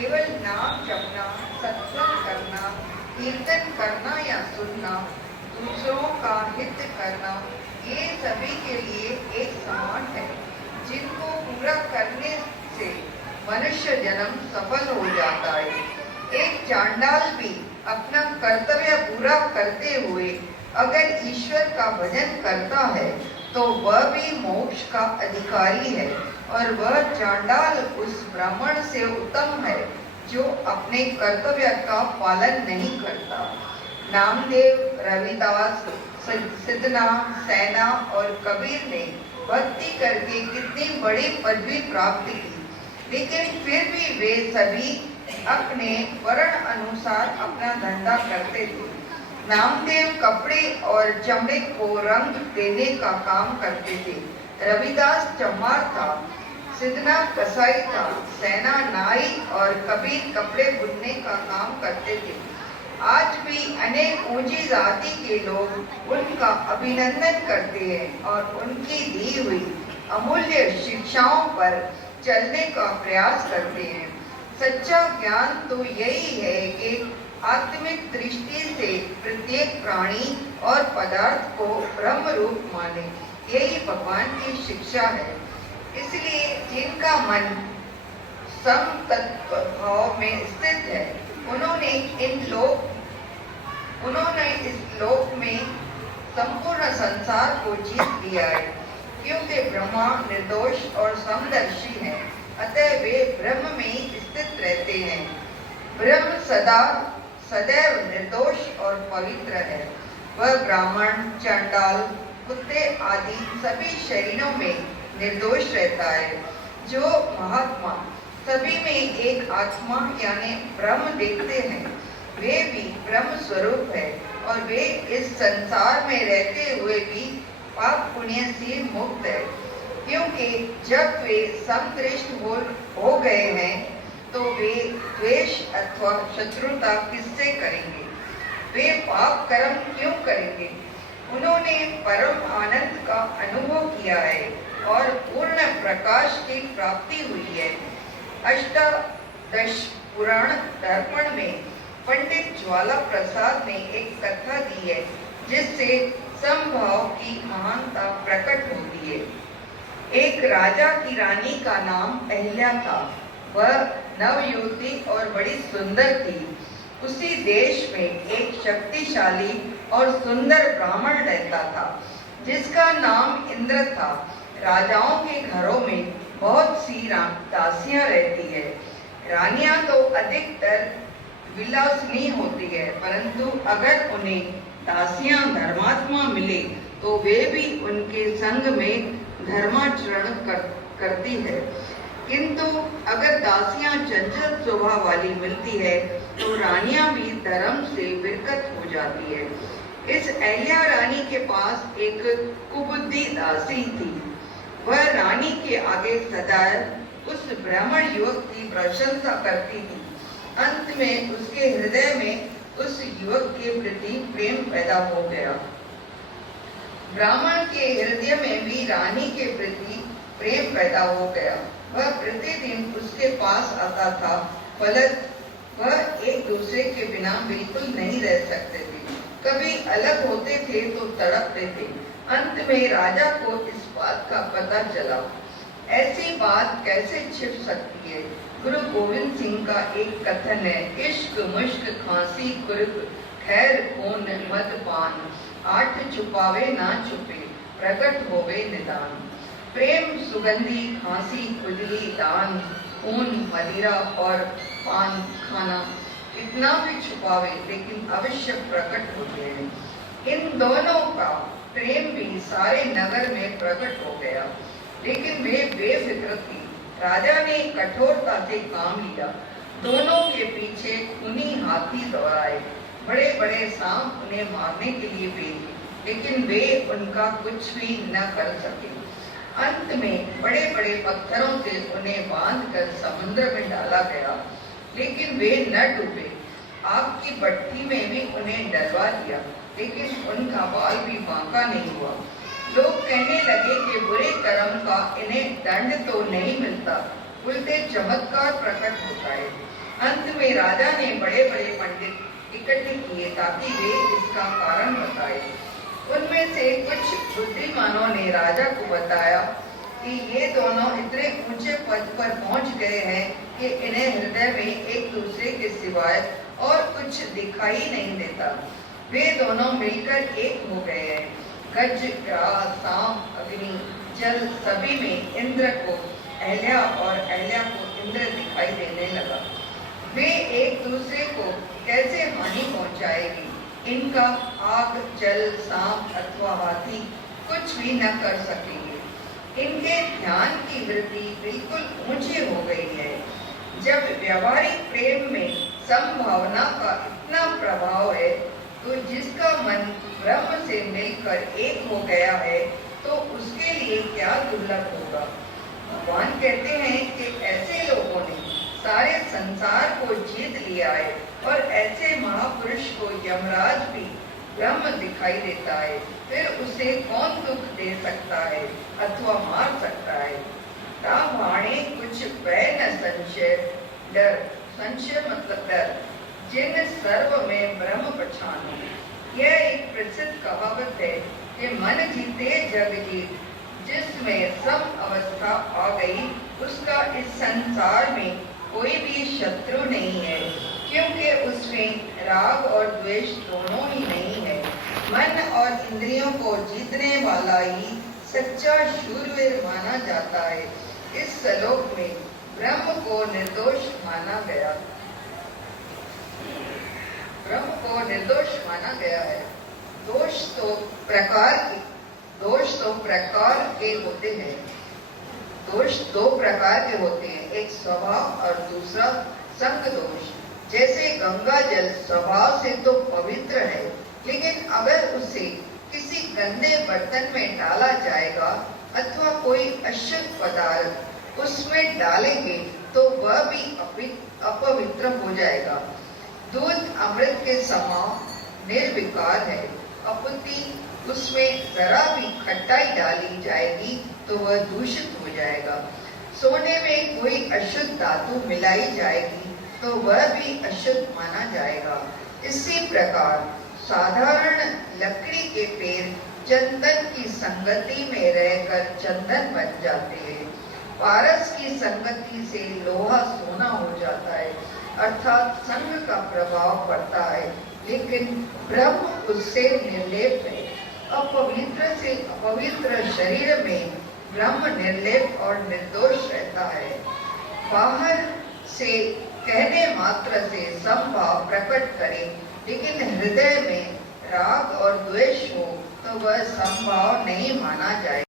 केवल नाम जपना, सत्संग करना, कीर्तन करना या सुनना, दूसरों का हित करना, ये सभी के लिए एक समान है, जिनको पूरा करने से मनुष्य जन्म सफल हो जाता है। एक चांडाल भी अपना कर्तव्य पूरा करते हुए अगर ईश्वर का भजन करता है तो वह भी मोक्ष का अधिकारी है, और वह चांडाल उस ब्राह्मण से उत्तम है जो अपने कर्तव्य का पालन नहीं करता। नामदेव, रविदास, सिद्धना, सैना और कबीर ने भक्ति करके कितनी बड़ी पदवी प्राप्त की, लेकिन फिर भी वे सभी अपने वर्ण अनुसार अपना धंधा करते थे। नामदेव कपड़े और चमड़े को रंग देने का काम करते थे, रविदास चमार था, सिद्धना कसाई था, सैना नाई और कबीर कपड़े बुनने का काम करते थे। आज भी अनेक ऊंची जाति के लोग उनका अभिनंदन करते हैं और उनकी दी हुई अमूल्य शिक्षाओं पर चलने का प्रयास करते हैं। सच्चा ज्ञान तो यही है कि आत्मिक दृष्टि से प्रत्येक प्राणी और पदार्थ को ब्रह्म रूप माने, यही भगवान की शिक्षा है। इसलिए जिनका मन समतत्व भाव में स्थित है, उन्होंने इस लोक में संपूर्ण संसार को जीत लिया है, क्योंकि ब्रह्मा निर्दोष और समदर्शी है, अतः वे ब्रह्म में ही स्थित रहते हैं। ब्रह्म सदैव निर्दोष और पवित्र है। वह ब्राह्मण, चंडाल, कुत्ते आदि सभी शरीरों में निर्दोष रहता है। जो महात्मा सभी में एक आत्मा यानी ब्रह्म देखते हैं, वे भी ब्रह्म स्वरूप है, और वे इस संसार में रहते हुए भी पाप पुण्य से मुक्त है, क्योंकि जब वे समदृष्ट हो गए हैं तो वे द्वेष अथवा शत्रुता किससे करेंगे? वे पाप कर्म क्यों करेंगे? उन्होंने परम आनंद का अनुभव किया है और पूर्ण प्रकाश की प्राप्ति हुई है। अष्टादश पुराण दर्पण में पंडित ज्वाला प्रसाद ने एक कथा दी है, जिससे समभाव की महानता प्रकट होती है। एक राजा की रानी का नाम अहिल्या था। वह नवयुवती और बड़ी सुंदर थी। उसी देश में एक शक्तिशाली और सुंदर ब्राह्मण रहता था, जिसका नाम इंद्र था। राजाओं के घरों में बहुत सी दासियां रहती है। रानियां तो अधिकतर विलासिनी होती है, परंतु अगर उन्हें दासियां धर्मात्मा मिले तो वे भी उनके संग में धर्माचरण करती है। किंतु अगर दासियां चंचल स्वभाव वाली मिलती है तो रानियां भी धर्म से विरक्त हो जाती है। इस अहिल्या रानी के पास एक कुबुद्धि दासी थी। वह रानी के आगे सदैव उस ब्राह्मण युवक की प्रशंसा करती थी। अंत में उसके हृदय में उस युवक के प्रति प्रेम पैदा हो गया। ब्राह्मण के हृदय में भी रानी के प्रति प्रेम पैदा हो गया। वह प्रतिदिन उसके पास आता था, फलत वह एक दूसरे के बिना बिल्कुल नहीं रह सकते थे। कभी अलग होते थे तो तड़पते थे। अंत में राजा को इस बात का पता चला। ऐसी बात कैसे छिप सकती है? गुरु गोविंद सिंह का एक कथन है, इश्क मुश्क खांसी कुर्ब खैर खून मद पान, आठ छुपावे ना छुपे प्रकट होवे निदान। प्रेम सुगंधी, खांसी, खुजली, दान, खून, मदिरा और पान खाना कितना भी छुपावे लेकिन अवश्य प्रकट होते हैं। इन दोनों का प्रेम भी सारे नगर में प्रकट हो गया, लेकिन वे बेफिक्र थी। राजा ने कठोरता से काम लिया। दोनों के पीछे खूनी हाथी दौड़ाए। बड़े बड़े सांप उन्हें मारने के लिए भेजे, लेकिन वे उनका कुछ भी न कर सके। अंत में बड़े बड़े पत्थरों से उन्हें बांधकर समुद्र में डाला गया, लेकिन वे न डूबे। आग की भट्टी में भी उन्हें डलवा दिया, लेकिन उनका बाल भी बांका नहीं हुआ। लोग कहने लगे कि बुरे कर्म का इन्हें दंड तो नहीं मिलता, उल्टे चमत्कार प्रकट होता है। अंत में राजा ने बड़े बड़े पंडित इकट्ठे किए ताकि वे इसका कारण बताए। उनमें से कुछ बुद्धिमानों ने राजा को बताया कि ये दोनों इतने ऊंचे पद पर पहुंच गए हैं कि इन्हें हृदय में एक दूसरे के सिवाय और कुछ दिखाई नहीं देता। वे दोनों मिलकर एक हो गए हैं। गज, ग्राह, सांप, अग्नि, जल सभी में इंद्र को अहल्या और अहल्या को इंद्र दिखाई देने लगा। वे एक दूसरे को कैसे हानि पहुंचाएगी? इनका आग, जल, सांप अथवा हाथी कुछ भी न कर सकेंगे। इनके ध्यान की वृत्ति बिल्कुल ऊंची हो गई है। जब व्यवहारिक प्रेम में संभावना का इतना प्रभाव है, तो जिसका मन ब्रह्म से मिलकर एक हो गया है, तो उसके लिए क्या दुर्लभ होगा। भगवान कहते हैं कि ऐसे लोगों ने सारे संसार को जीत लिया है और ऐसे महापुरुष को यमराज भी ब्रह्म दिखाई देता है। फिर उसे कौन दुख दे सकता है अथवा मार सकता है। रामाणे कुछ भय न संशय, डर, संशय मतलब डर, जिन सर्व में ब्रह्म पछानो। यह एक प्रसिद्ध कहावत है कि मन जीते जग जीत। जिसमें सब अवस्था आ गई, उसका इस संसार में कोई भी शत्रु नहीं है, क्योंकि उसमें राग और द्वेष दोनों ही नहीं है। मन और इंद्रियों को जीतने वाला ही सच्चा शूरवीर माना जाता है। इस श्लोक में ब्रह्म को निर्दोष माना गया, ब्रह्म को निर्दोष माना गया है। दोष तो प्रकार के होते हैं। दोष दो प्रकार के होते हैं, एक स्वभाव और दूसरा संग दोष। जैसे गंगा जल स्वभाव से तो पवित्र है, लेकिन अगर उसे किसी गंदे बर्तन में डाला जाएगा अथवा कोई अशुद्ध पदार्थ उसमें डालेंगे तो वह भी अपवित्र हो जाएगा। दूध अमृत के समान निर्विकार है, अपितु उसमें जरा भी खट्टाई डाली जाएगी तो वह दूषित हो जाएगा। सोने में कोई अशुद्ध धातु मिलाई जाएगी तो वह भी अशुद्ध माना जाएगा। इसी प्रकार साधारण लकड़ी के पेड़ चंदन की संगति में रहकर चंदन बन जाते हैं। पारस की संगति से लोहा सोना हो जाता है, अर्थात संग का प्रभाव पड़ता है, लेकिन ब्रह्म उससे निर्लेप है। अपवित्र से अपवित्र शरीर में ब्रह्म निर्लेप और निर्दोष रहता है। बाहर से कहने मात्र से संभाव प्रकट करे, लेकिन हृदय में राग और द्वेष हो तो वह संभाव नहीं माना जाए।